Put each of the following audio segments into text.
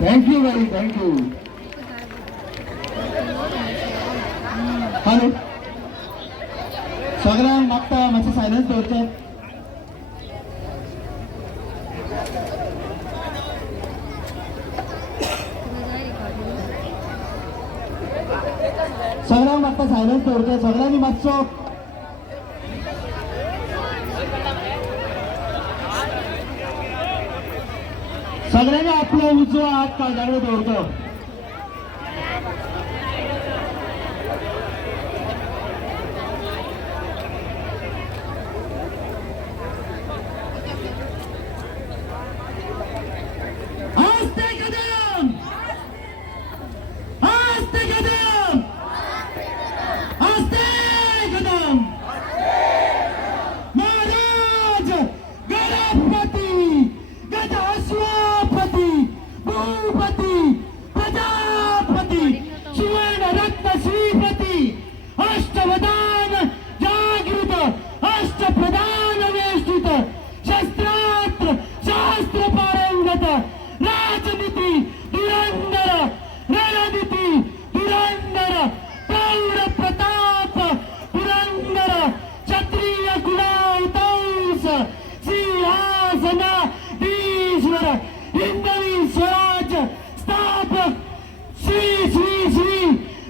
Thank you बाई thank you. Hello सगळ्यांक मागता मातशें सायलन्स दवरचें. सगळ्यांक मागता सायलन्स दवरचें. सगळ्यांनी मातसो सगळ्यांनी आपलो उजवो हात काळजाकडेन दवरचो. आस्ते कदम आस्ते कदम आस्ते कदम. महाराज गणपती गजाश्वपती भूपती प्रजापती सुवर्ण रत्न श्रीपती अष्टवदान जागृत अष्टप्रधान वेष्टित शस्त्रास्त्र शास्त्र पारंगत राजनीति धुरंधर रणनीति धुरंधर प्रौढ प्रताप पुरंदर क्षत्रिय कुलावतंस सिंहासनाधीश्वर हिंदवी स्वराज स्थापक श्री श्री श्री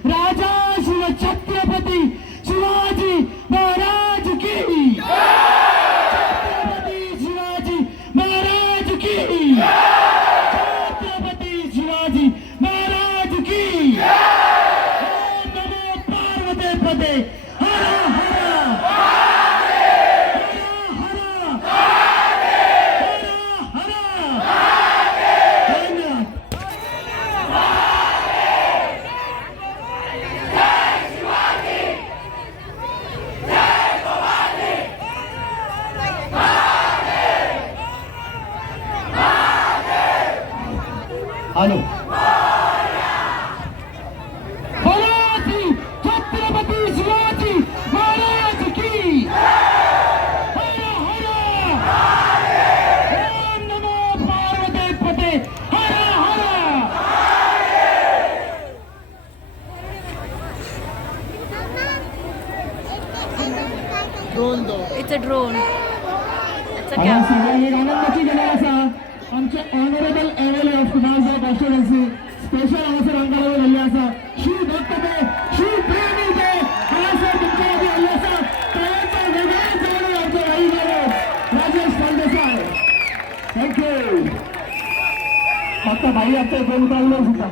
राजा शिव छत्रपती शिवाजी महाराज की. छत्रपती शिवाजी महाराज की. छत्रपती शिवाजी महाराज की. ओम नमो पार्वती पते हर हर हॅलो छत्रपती शिवाजी महाराज की. हर हर ओम नमो पार्वती पते हर हर. It's a drone. It's a हांगा camera. सगळ्यांक एक आनंदाची गजाल आसा. आमचे ऑनरेबल एमएलए ऑफ कुडाळचो कॉन्स्टिट्युएन्सी स्पेशल हांगासर आमकां लागून येल्ले आसा. शिव भक्त ते शिव प्रेमी ते हांगासर तुमच्या लागीं येल्ले आसा. तांचो वेगळोच जेवण आमचो राईवालो राजेश फळदेसाय. थँक्यू. फक्त भाई आमचे दोन उलोवंक सुद्दां.